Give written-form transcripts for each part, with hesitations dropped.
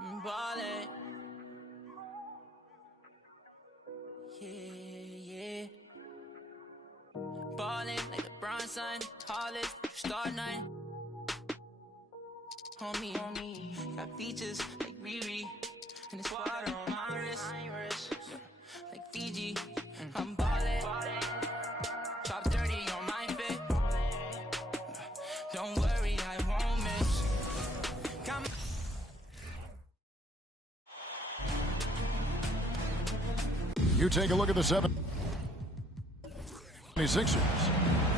I'm ballin'. Yeah. Ballin' like LeBron, son. Tallest, star 9. Homie. Got features like Riri. And it's water on my wrist. Like Fiji. I'm ballin'. Top 30 on my fit. Don't worry, I won't miss. You take a look at the 76ers.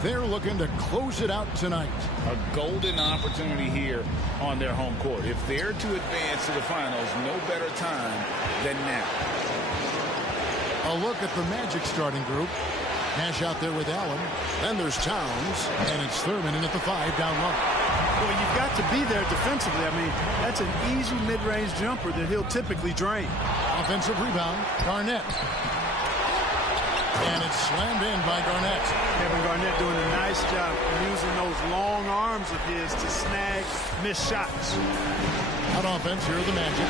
They're looking to close it out tonight. A golden opportunity here on their home court. If they're to advance to the finals, no better time than now. A look at the Magic starting group. Nash out there with Allen. Then there's Towns. And it's Thurman in at the 5 down low. Well, you've got to be there defensively. I mean, that's an easy mid-range jumper that he'll typically drain. Offensive rebound, Garnett. And it's slammed in by Garnett. Kevin Garnett doing a nice job using those long arms of his to snag missed shots. On offense, here are the Magic.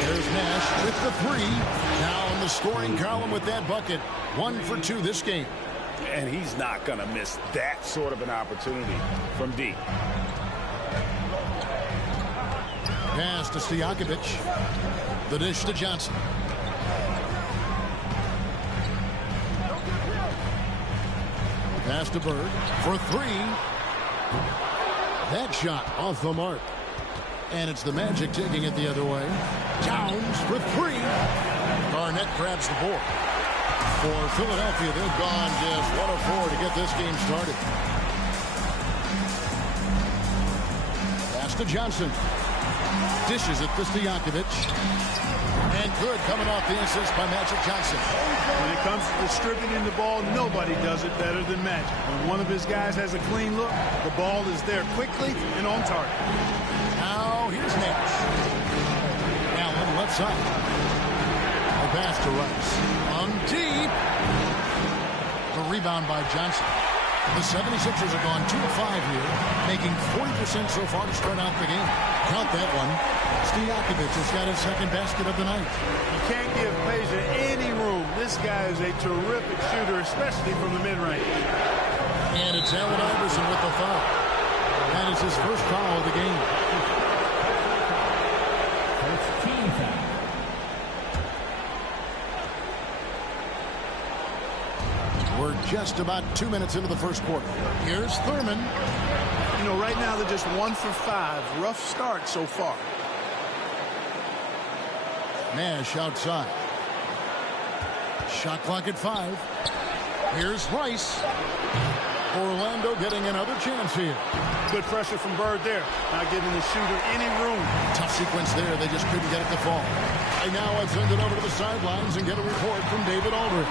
There's Nash with the 3. Now in the scoring column with that bucket. 1 for 2 this game. And he's not going to miss that sort of an opportunity from deep. Pass to Stojakovic. The dish to Johnson. Pass to Bird for 3. That shot off the mark. And it's the Magic taking it the other way. Towns for 3. Garnett grabs the board. For Philadelphia, they've gone just 1 of 4 to get this game started. Pass to Johnson. Dishes it to Stojakovic. And good coming off the assist by Magic Johnson. When it comes to distributing the ball, nobody does it better than Magic. When one of his guys has a clean look, the ball is there quickly and on target. Now here's Nash. Allen left side. A pass to Rice. On deep. The rebound by Johnson. The 76ers have gone 2 of 5 here, making 40% so far to start out the game. Count that one. Stojakovic has got his second basket of the night. You can't give Peja any room. This guy is a terrific shooter, especially from the mid-range. And it's Allen Iverson with the foul. That is his first foul of the game. Team foul. We're just about 2 minutes into the first quarter. Here's Thurman. You know, right now they're just 1 for 5. Rough start so far. Nash outside. Shot clock at 5. Here's Rice. Orlando getting another chance here. Good pressure from Bird there. Not giving the shooter any room. Tough sequence there. They just couldn't get it to fall. And now I send it over to the sidelines and get a report from David Aldridge.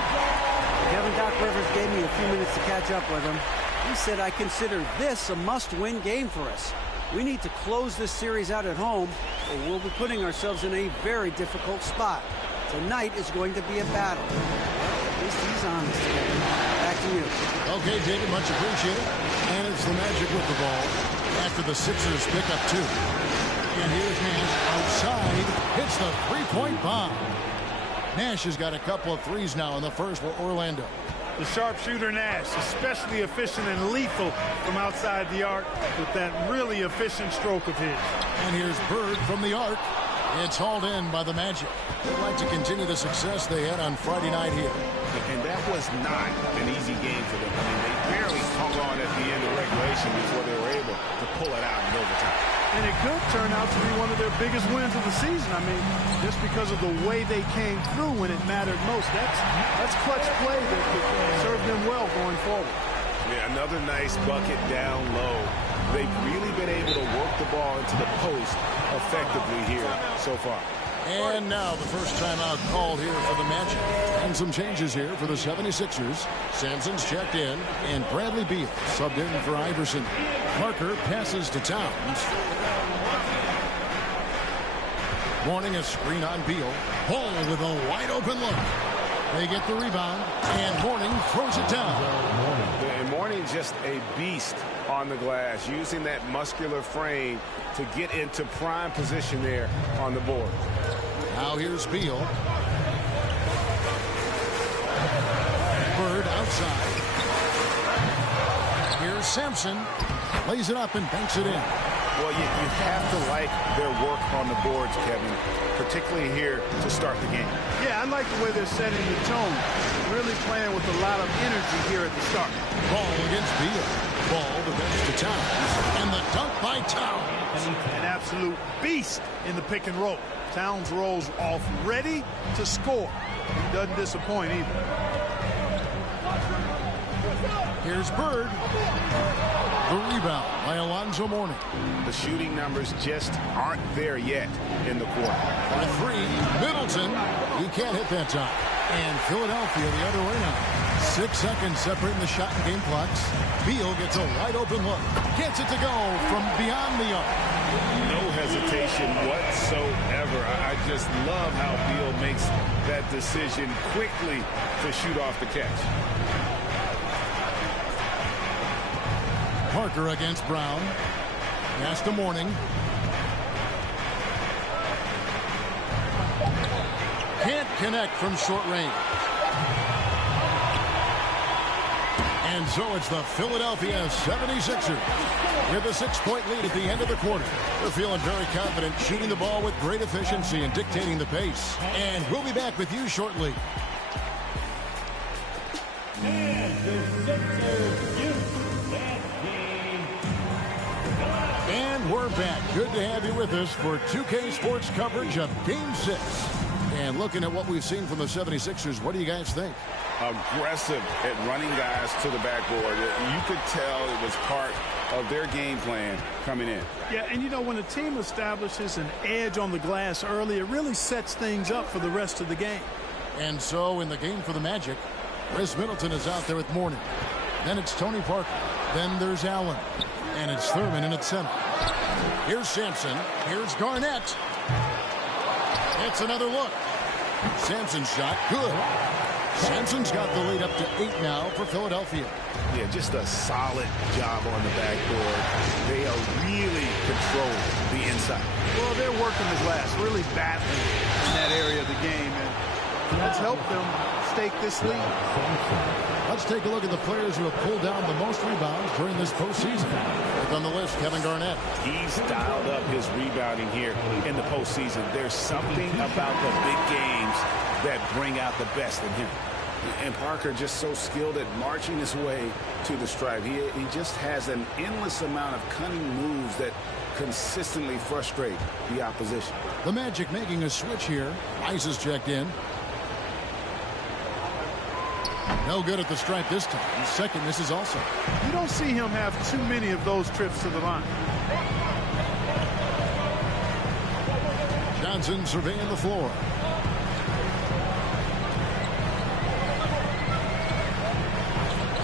Kevin Doc Rivers gave me a few minutes to catch up with him. He said, I consider this a must-win game for us. We need to close this series out at home, or we'll be putting ourselves in a very difficult spot. Tonight is going to be a battle. At least he's honest. Back to you. Okay, David, much appreciated. And it's the Magic with the ball after the Sixers pick up 2. And here's Nash outside. Hits the three-point bomb. Nash has got a couple of threes now in the first for Orlando. The sharpshooter Nash, especially efficient and lethal from outside the arc with that really efficient stroke of his. And here's Bird from the arc. It's hauled in by the Magic. They'd like to continue the success they had on Friday night here. And that was not an easy game for them. I mean, they barely hung on at the end of regulation before they were able to pull it out in overtime. And it could turn out to be one of their biggest wins of the season. I mean, just because of the way they came through when it mattered most. That's clutch play that could serve them well going forward. Yeah, another nice bucket down low. They've really been able to work the ball into the post effectively here so far. And now the first timeout called here for the Magic. And some changes here for the 76ers. Sampson's checked in, and Bradley Beal subbed in for Iverson. Parker passes to Towns. Warning, a screen on Beal. Ball with a wide open look. They get the rebound, and Mourning throws it down. And Mourning just a beast on the glass, using that muscular frame to get into prime position there on the board. Now here's Beal. Bird outside. Here's Sampson. Lays it up and banks it in. Well, you have to like their work on the boards, Kevin, particularly here to start the game. Yeah, I like the way they're setting the tone. Really playing with a lot of energy here at the start. Ball against Beal. Ball defends to Towns. And the dunk by Towns. An absolute beast in the pick and roll. Towns rolls off ready to score. He doesn't disappoint either. Here's Bird. The rebound by Alonzo Mourning. The shooting numbers just aren't there yet in the quarter. For three, Middleton. He can't hit that time. And Philadelphia the other way now. 6 seconds separating the shot and game clocks. Beal gets a wide open look. Gets it to go from beyond the arc. No hesitation whatsoever. I just love how Beal makes that decision quickly to shoot off the catch. Parker against Brown. Pass to Mourning. Can't connect from short range. And so it's the Philadelphia 76ers with a 6-point lead at the end of the quarter. They're feeling very confident, shooting the ball with great efficiency and dictating the pace. And we'll be back with you shortly. And the Sixers use that game. And we're back. Good to have you with us for 2K Sports coverage of Game 6. And looking at what we've seen from the 76ers, what do you guys think? Aggressive at running guys to the backboard. You could tell it was part of their game plan coming in. Yeah, and you know, when a team establishes an edge on the glass early, it really sets things up for the rest of the game. And so in the game for the Magic, Chris Middleton is out there with Mourning. Then it's Tony Parker. Then there's Allen. And it's Thurman in at center. Here's Sampson. Here's Garnett. It's another look. Sampson's shot, good. Sampson's got the lead up to 8 now for Philadelphia. Yeah, just a solid job on the backboard. They are really controlling the inside. Well, they're working the glass, really battling in that area of the game, and that's helped them stake this lead. Let's take a look at the players who have pulled down the most rebounds during this postseason. With on the list, Kevin Garnett. He's dialed up his rebounding here in the postseason. There's something about the big games that bring out the best in him. And Parker just so skilled at marching his way to the stripe. He just has an endless amount of cunning moves that consistently frustrate the opposition. The Magic making a switch here. Rice is checked in. No good at the stripe this time. Second misses also. You don't see him have too many of those trips to the line. Johnson surveying the floor.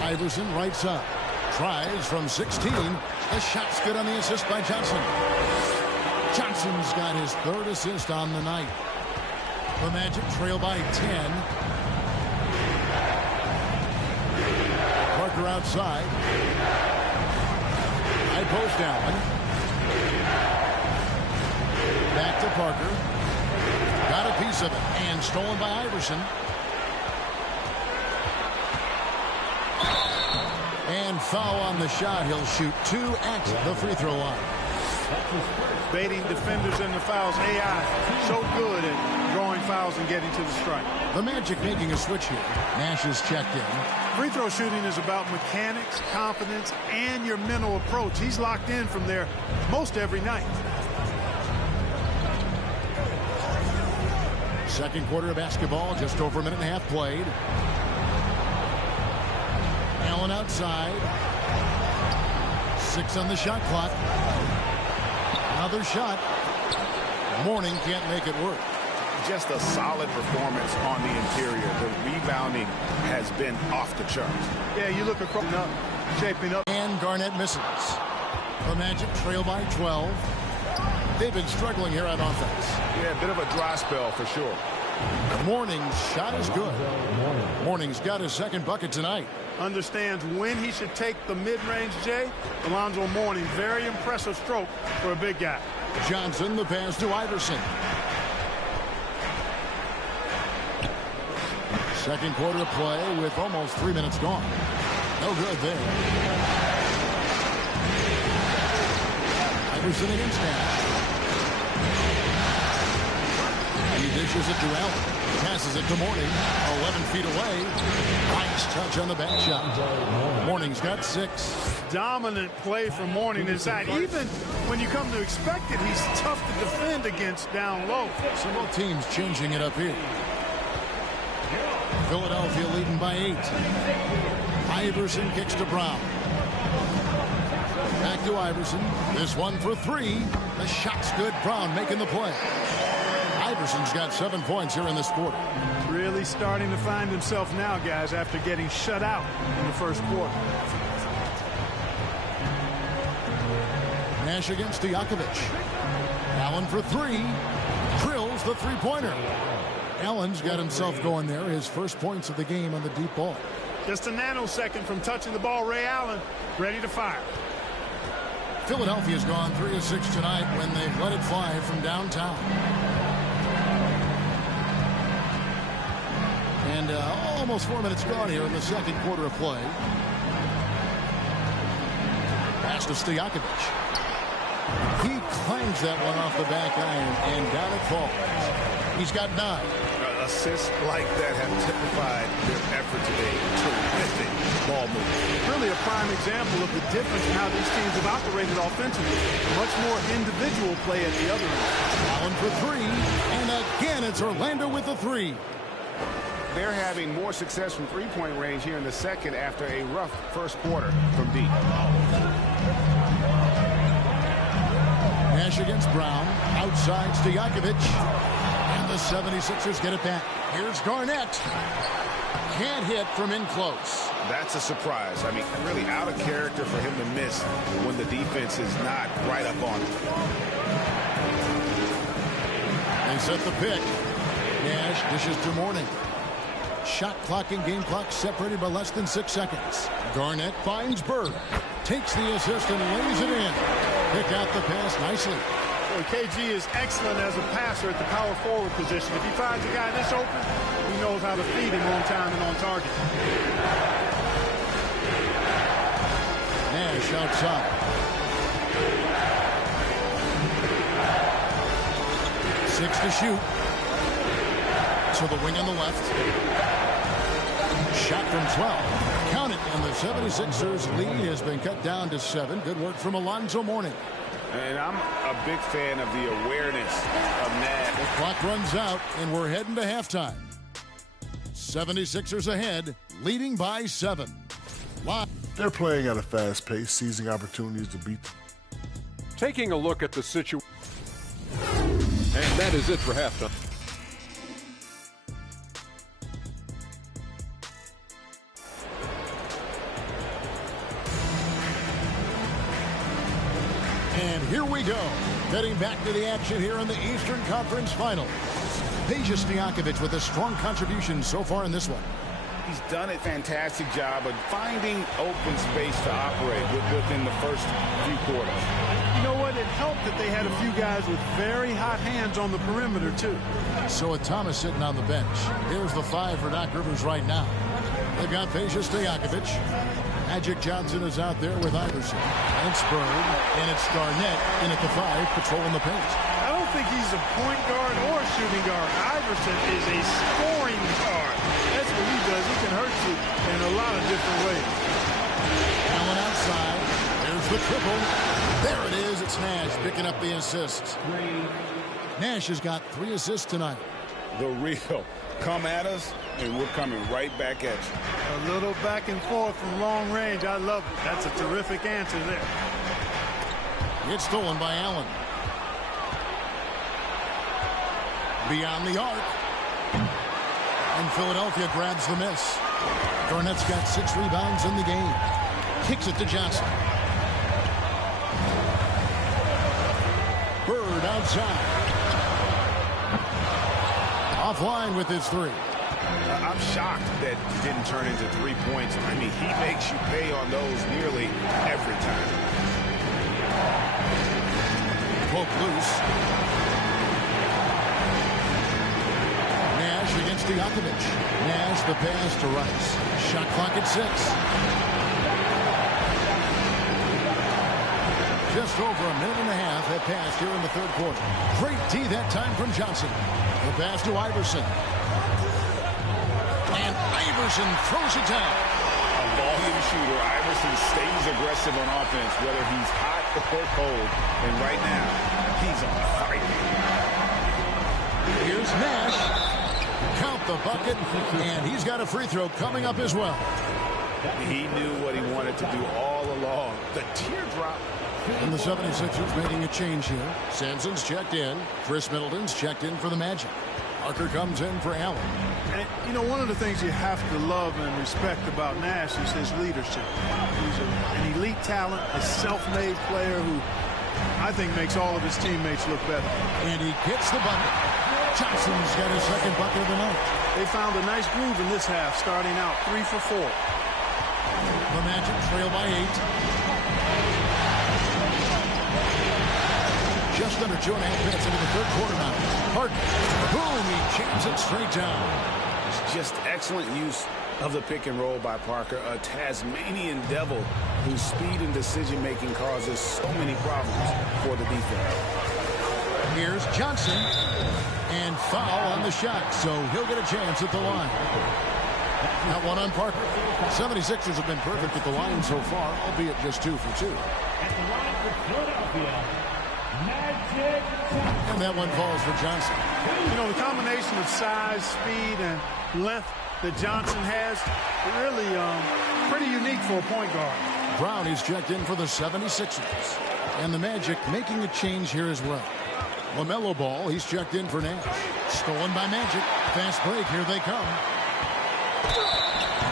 Iverson right side. Tries from 16. The shot's good on the assist by Johnson. Johnson's got his 3rd assist on the night. The Magic trail by 10. Parker outside. High post Allen. Back to Parker. Got a piece of it. And stolen by Iverson. And foul on the shot. He'll shoot 2 at the free throw line. Baiting defenders in the fouls. AI so good at drawing fouls and getting to the strike. The Magic making a switch here. Nash is checked in. Free throw shooting is about mechanics, confidence, and your mental approach. He's locked in from there most every night. Second quarter of basketball, just over a minute and a half played. Allen outside. 6 on the shot clock. Another shot. Mourning can't make it work. Just a solid performance on the interior. The rebounding has been off the charts. Yeah, you look across, shaping up. And Garnett misses. The Magic trail by 12. They've been struggling here on offense. Yeah, a bit of a dry spell for sure. Mourning's shot is good. Mourning's got his second bucket tonight. Understands when he should take the mid-range, Jay. Alonzo Mourning, very impressive stroke for a big guy. Johnson, the pass to Iverson. Second quarter of play with almost 3 minutes gone. No good there. Iverson against Nash. He dishes it to Allen. Passes it to Mourning. 11 feet away. Nice touch on the back shot. Mourning's got 6. Dominant play from Mourning inside. Even when you come to expect it, he's tough to defend against down low. So both teams changing it up here. Philadelphia leading by 8. Iverson kicks to Brown. Back to Iverson. This one for 3. The shot's good. Brown making the play. Iverson's got 7 points here in this quarter. Really starting to find himself now, guys, after getting shut out in the first quarter. Nash against Stojakovic. Allen for 3. Drills the three-pointer. Allen's got himself going there. His first points of the game on the deep ball. Just a nanosecond from touching the ball. Ray Allen ready to fire. Philadelphia's gone 3 of 6 tonight when they've let it fly from downtown. And almost 4 minutes gone here in the second quarter of play. Pass to Stojakovic. He clangs that one off the back iron and down it falls. He's got 9. Assists like that have typified their effort today. Terrific ball movement. Really a prime example of the difference in how these teams have operated offensively. Much more individual play at the other end. Allen for 3. And again, it's Orlando with the 3. They're having more success from three-point range here in the second after a rough first quarter from deep. Nash against Brown. Outside Stojakovic. And the 76ers get it back. Here's Garnett. Can't hit from in close. That's a surprise. I mean, really out of character for him to miss when the defense is not right up on him. They set the pick. Nash dishes to Mourning. Shot clock and game clock separated by less than 6 seconds. Garnett finds Bird. Takes the assist and lays it in. Pick out the pass nicely. Well, KG is excellent as a passer at the power forward position. If he finds a guy this open, he knows how to feed him on time and on target. Nash outside. 6 to shoot. So the wing on the left. Shot from 12. Count it. And the 76ers lead has been cut down to 7. Good work from Alonzo Mourning. And I'm a big fan of the awareness of Nash. The clock runs out, and we're heading to halftime. 76ers ahead, leading by 7. Live. They're playing at a fast pace, seizing opportunities to beat them. Taking a look at the situation. And that is it for halftime. And here we go. Heading back to the action here in the Eastern Conference Finals. Peja Stojakovic with a strong contribution so far in this one. He's done a fantastic job of finding open space to operate within the first few quarters. You know what? It helped that they had a few guys with very hot hands on the perimeter, too. So with Thomas sitting on the bench, here's the 5 for Doc Rivers right now. They've got Peja Stojakovic. Magic Johnson is out there with Iverson. And it's Bird, and it's Garnett in at the 5, patrolling the paint. I don't think he's a point guard or a shooting guard. Iverson is a scoring guard. That's what he does. He can hurt you in a lot of different ways. Allen outside. There's the triple. There it is. It's Nash picking up the assists. Nash has got 3 assists tonight. The real. Come at us, and we're coming right back at you. A little back and forth from long range. I love it. That's a terrific answer there. It's stolen by Allen. Beyond the arc. And Philadelphia grabs the miss. Garnett's got 6 rebounds in the game. Kicks it to Johnson. Bird outside. Offline with his three. I'm shocked that it didn't turn into 3 points. I mean, he makes you pay on those nearly every time. Poke loose. Nash against Stojakovic. Nash the pass to Rice. Shot clock at 6. Just over a minute and a half had passed here in the third quarter. Great D that time from Johnson. The pass to Iverson. And Iverson throws it down. A volume shooter. Iverson stays aggressive on offense, whether he's hot or cold. And right now, he's on fire. Here's Nash. Count the bucket, and he's got a free throw coming up as well. He knew what he wanted to do all along. The teardrop. And the 76ers making a change here. Sampson's checked in. Chris Middleton's checked in for the Magic. Parker comes in for Allen. And, you know, one of the things you have to love and respect about Nash is his leadership. He's an elite talent, a self-made player who I think makes all of his teammates look better. And he gets the bucket. Johnson's got his second bucket of the night. They found a nice groove in this half, starting out 3 for 4. The Magic trail by 8. Just under 2.5 minutes into the third quarter now. Parker, boom, he jams it straight down. It's just excellent use of the pick and roll by Parker, a Tasmanian devil whose speed and decision-making causes so many problems for the defense. Here's Johnson, and foul on the shot, so he'll get a chance at the line. That one on Parker. 76ers have been perfect at the line so far, albeit just 2 for 2. At the line for Philadelphia, Magic Johnson. And that one falls for Johnson. You know, the combination of size, speed, and length that Johnson has, really pretty unique for a point guard. Brown is checked in for the 76ers. And the Magic making a change here as well. LaMelo Ball, he's checked in for Nash. Stolen by Magic. Fast break, here they come.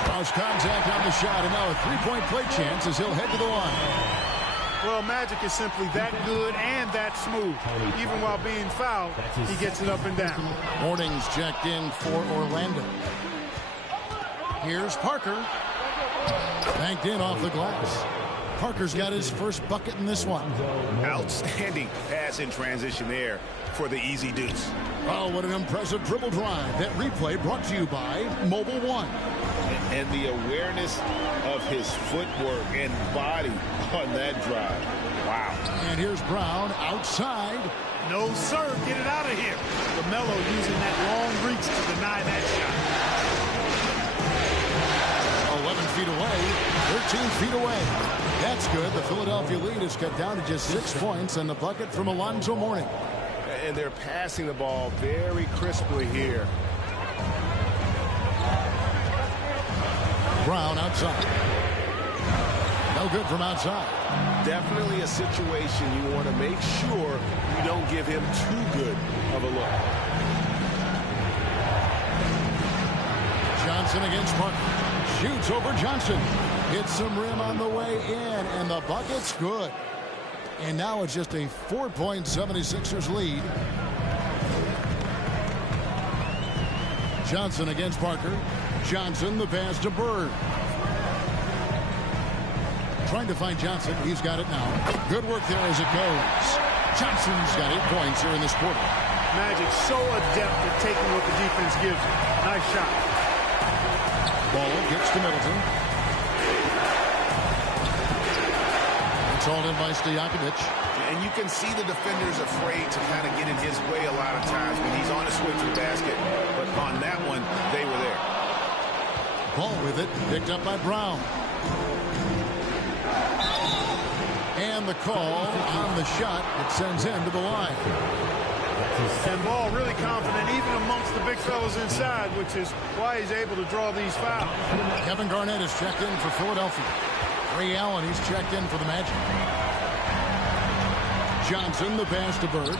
Cross contact on the shot, and now a three-point play chance as he'll head to the line. Well, Magic is simply that good and that smooth. Even while being fouled, he gets it up and down. Morning's checked in for Orlando. Here's Parker. Banked in off the glass. Parker's got his first bucket in this one. Outstanding pass in transition there for the easy deuce. Oh, what an impressive dribble drive. That replay brought to you by Mobile One. And the awareness of his footwork and body on that drive. Wow. And here's Brown outside. No, sir. Get it out of here. LaMelo using that long reach to deny that shot. 11 feet away. 13 feet away. That's good. The Philadelphia lead is cut down to just 6 points, and the bucket from Alonzo Mourning. And they're passing the ball very crisply here. Brown outside. No good from outside. Definitely a situation you want to make sure you don't give him too good of a look. Johnson against Parker. Shoots over Johnson. Hits some rim on the way in, and the bucket's good. And now it's just a 4-point 76ers lead. Johnson against Parker. Johnson, the pass to Bird. Trying to find Johnson. He's got it now. Good work there as it goes. Johnson's got 8 points here in this quarter. Magic so adept at taking what the defense gives him. Nice shot. Ball gets to Middleton. It's hauled in by Stojakovic. And you can see the defenders afraid to kind of get in his way a lot of times when he's on a swing to the basket. But on that one, they were there. Ball with it, picked up by Brown. And the call on the shot that sends him to the line. And Ball really confident even amongst the big fellas inside, which is why he's able to draw these fouls. Kevin Garnett is checked in for Philadelphia. Ray Allen, he's checked in for the Magic. Johnson, the pass to Bird.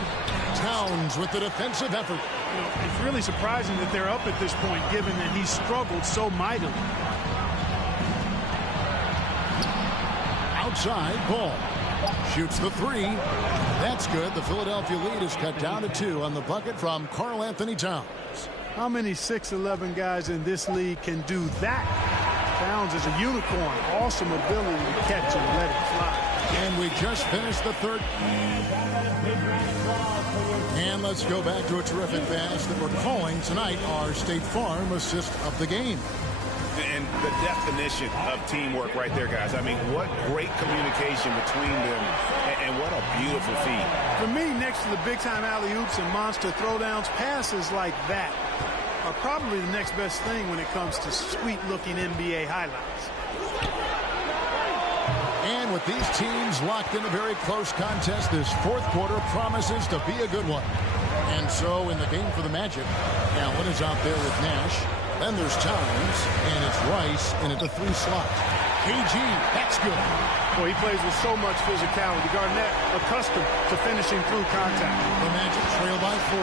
Towns with the defensive effort. You know, it's really surprising that they're up at this point, given that he struggled so mightily. Outside, Ball. Shoots the three. That's good. The Philadelphia lead is cut down to 2 on the bucket from Karl Anthony Towns. How many 6'11" guys in this league can do that? Towns is a unicorn. Awesome ability to catch and let it fly. And we just finished the third. And let's go back to a terrific pass that we're calling tonight our State Farm assist of the game. And the definition of teamwork right there, guys. I mean, what great communication between them, and what a beautiful feed. For me, next to the big-time alley-oops and monster throwdowns, passes like that are probably the next best thing when it comes to sweet-looking NBA highlights. And with these teams locked in a very close contest, this fourth quarter promises to be a good one. And so in the game for the Magic, Allen is out there with Nash. Then there's Towns, and it's Rice in at the 3 slot. KG, that's good. Boy, he plays with so much physicality. Garnett accustomed to finishing through contact. The Magic trail by 4.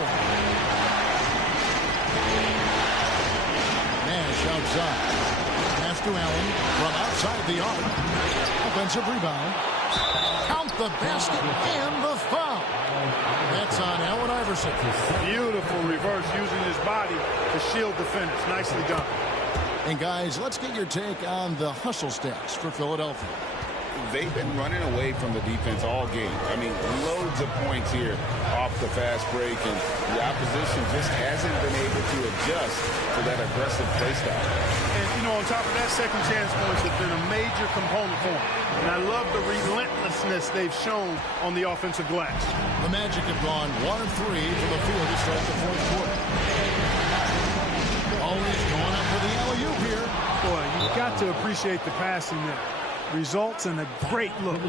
Nash outside. Pass to Allen from outside the arc. Offensive rebound. Count the basket and the foul. That's on Allen Iverson. Beautiful reverse using his body to shield the finish. Nicely done. And guys, let's get your take on the hustle stats for Philadelphia. They've been running away from the defense all game. I mean, loads of points here off the fast break, and the opposition just hasn't been able to adjust to that aggressive play style. And, you know, on top of that, second chance points have been a major component for them. And I love the relentlessness they've shown on the offensive glass. The Magic have gone 1 of 3 from the field to start the fourth quarter. Always going up for the alley-oop here. Boy, you've got to appreciate the passing there. Results in a great look.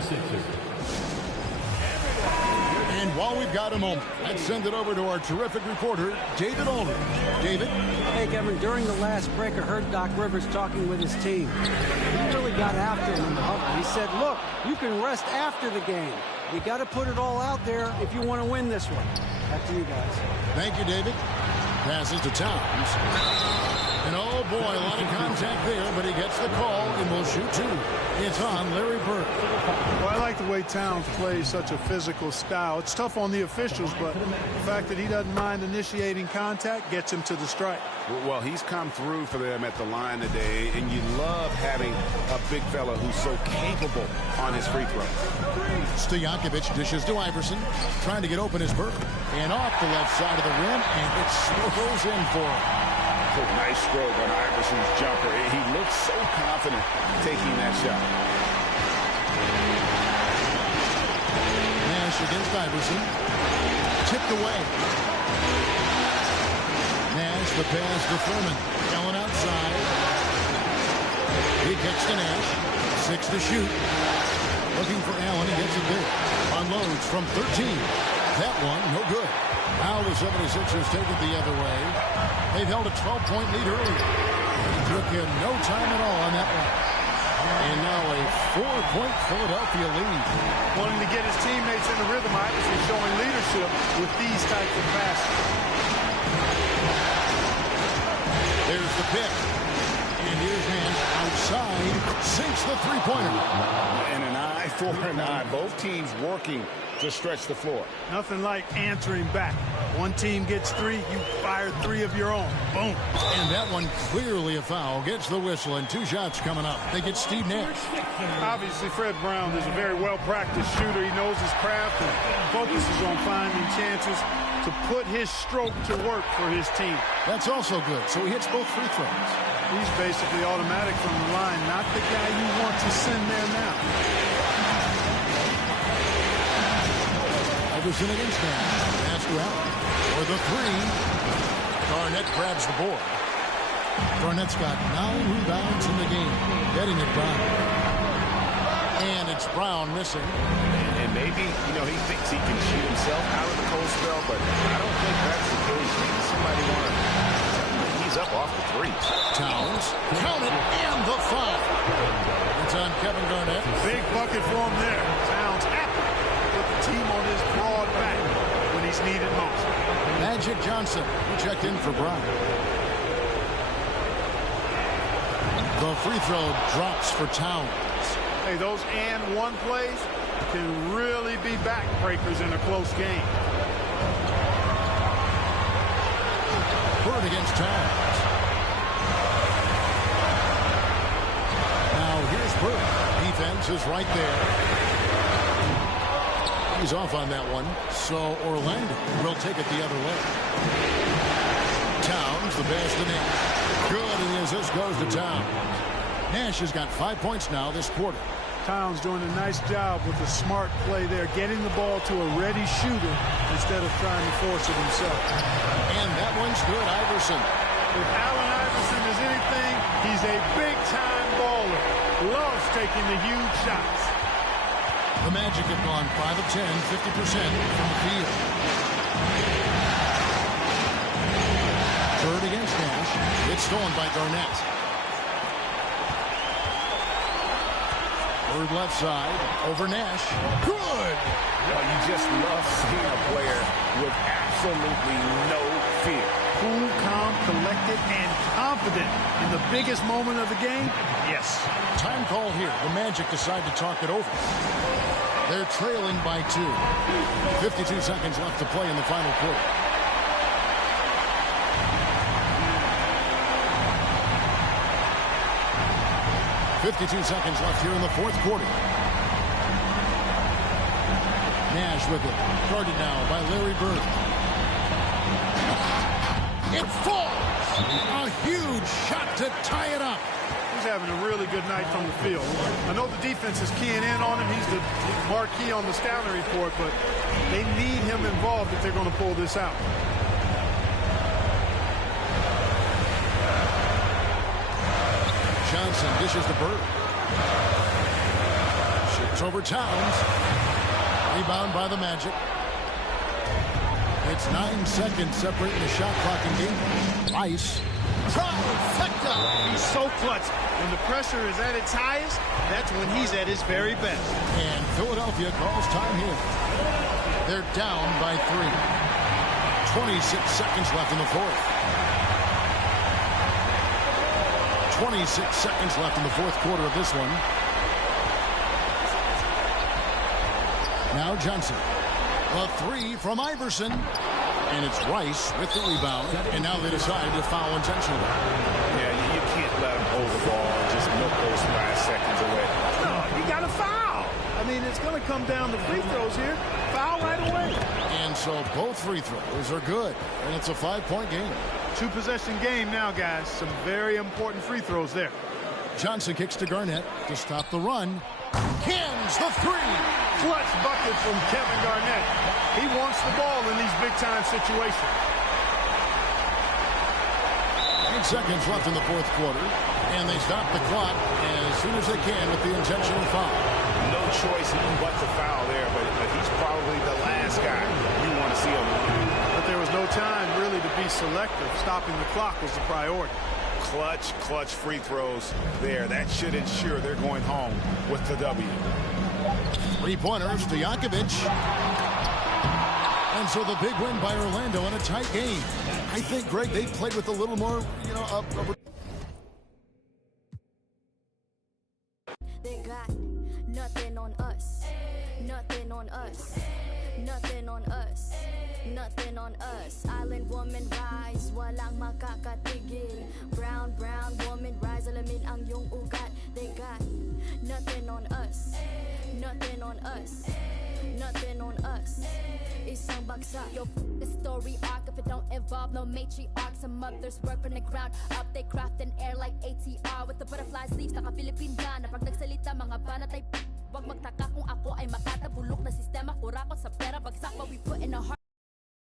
And while we've got a moment, let's send it over to our terrific reporter, David Aldridge. David? Hey, Kevin, during the last break, I heard Doc Rivers talking with his team. He really got after him in the huddle. He said, look, you can rest after the game. You got to put it all out there if you want to win this one. Back to you guys. Thank you, David. Passes to Towns. And oh boy, a lot of contact there, but he gets the call and will shoot 2. It's on Larry Bird. Well, I like the way Towns plays such a physical style. It's tough on the officials, but the fact that he doesn't mind initiating contact gets him to the strike. Well, he's come through for them at the line today, and you love having a big fella who's so capable on his free throw. Stojakovic dishes to Iverson, trying to get open his Bird. And off the left side of the rim, and it goes in for him. Nice stroke on Iverson's jumper. He looks so confident taking that shot. Nash against Iverson. Tipped away. Nash, the pass to Thurman. Allen outside. He kicks to Nash. 6 to shoot. Looking for Allen. He gets it big. Unloads from 13. That one, no good. Now the 76ers take it the other way. They've held a 12-point lead earlier. Took him no time at all on that one. And now a 4-point Philadelphia lead. Wanting to get his teammates in the rhythm, Iverson showing leadership with these types of passes. There's the pick. And here's Nash outside. Sinks the three-pointer. And an eye for an eye. Both teams working to stretch the floor. Nothing like answering back. One team gets 3, you fire 3 of your own. Boom. And that one clearly a foul. Gets the whistle, and 2 shots coming up. They get Steve Nash. Obviously, Fred Brown is a very well-practiced shooter. He knows his craft and focuses on finding chances to put his stroke to work for his team. That's also good. So he hits both free throws. He's basically automatic from the line, not the guy you want to send there now. Iverson against Nash. Pass to Allen. For the 3. Garnett grabs the board. Garnett's got 9 rebounds in the game. Getting it Brown. And it's Brown missing. And maybe, you know, he thinks he can shoot himself out of the cold spell, but I don't think that's the case. Maybe somebody want to tell him that he's up off the 3s. Towns. Count it. And the foul. It's on Kevin Garnett. Big bucket for him there. Towns happy to put the team on his broad back when he's needed most. Magic Johnson, who checked in for Brown. The free throw drops for Towns. Hey, those and one plays can really be backbreakers in a close game. Bird third against Towns. Now here's Bird. Defense is right there. He's off on that one, so Orlando will take it the other way. Towns, the pass to Nash. Good, and as this goes to Towns. Nash has got 5 points now this quarter. Towns doing a nice job with a smart play there, getting the ball to a ready shooter instead of trying to force it himself. And that one's good, Iverson. If Allen Iverson is anything, he's a big-time baller. Loves taking the huge shots. The Magic have gone 5 of 10, 50% from the field. Third against Nash. It's stolen by Garnett. Bird left side, over Nash. Good! Well, you just love seeing a player with absolutely no fear. Cool, calm, collected, and confident in the biggest moment of the game? Yes. Time call here. The Magic decide to talk it over. They're trailing by 2. 52 seconds left to play in the final quarter. .52 seconds left here in the fourth quarter. Nash with it. Guarded now by Larry Bird. It falls! A huge shot to tie it up. He's having a really good night from the field. I know the defense is keying in on him. He's the marquee on the scouting report, but they need him involved if they're going to pull this out. Johnson dishes to Bird. Shoots over Towns. Rebound by the Magic. It's 9 seconds separating the shot clock and game. Rice. Trifecta. He's so clutch. When the pressure is at its highest, that's when he's at his very best. And Philadelphia calls time here. They're down by 3. 26 seconds left in the fourth. 26 seconds left in the fourth quarter of this one. Now Johnson. A 3 from Iverson. And it's Rice with the rebound. And now they decided to foul intentionally. Yeah, you can't let him hold the ball and just milk those 5 seconds away. No, you got to foul. I mean, it's going to come down to free throws here. Foul right away. And so both free throws are good. And it's a 5-point game. 2-possession game now, guys. Some very important free throws there. Johnson kicks to Garnett to stop the run. Hams the 3. Clutch bucket from Kevin Garnett. He wants the ball in these big-time situations. 8 seconds left in the fourth quarter. And they stop the clock as soon as they can with the intentional foul. No choice but to foul there, but he's probably the last guy you want to see him. But there was no time really to be selective. Stopping the clock was the priority. Clutch free throws there. That should ensure they're going home with the W. 3-pointers to Jakovic. And so the big win by Orlando in a tight game. I think, Greg, they played with a little more, They got nothing on us. Nothing on us. Nothing on us. Nothing on us. Island woman rise, walang makakatigil. Brown woman rise, alamin ang iyong ugat. They got nothing on us. Nothing on us. Nothing on us. Isang bagsak. Yo, the story arc if it don't involve no matriarch. Some mothers work from the ground up. They craft an air like ATR with the butterfly sleeves. Naka-Philippine na pag nagsalita mga banat ay wag magtaka kung ako ay makatabulok na sistema. Kurakot sa pera bagsak but we put in a heart.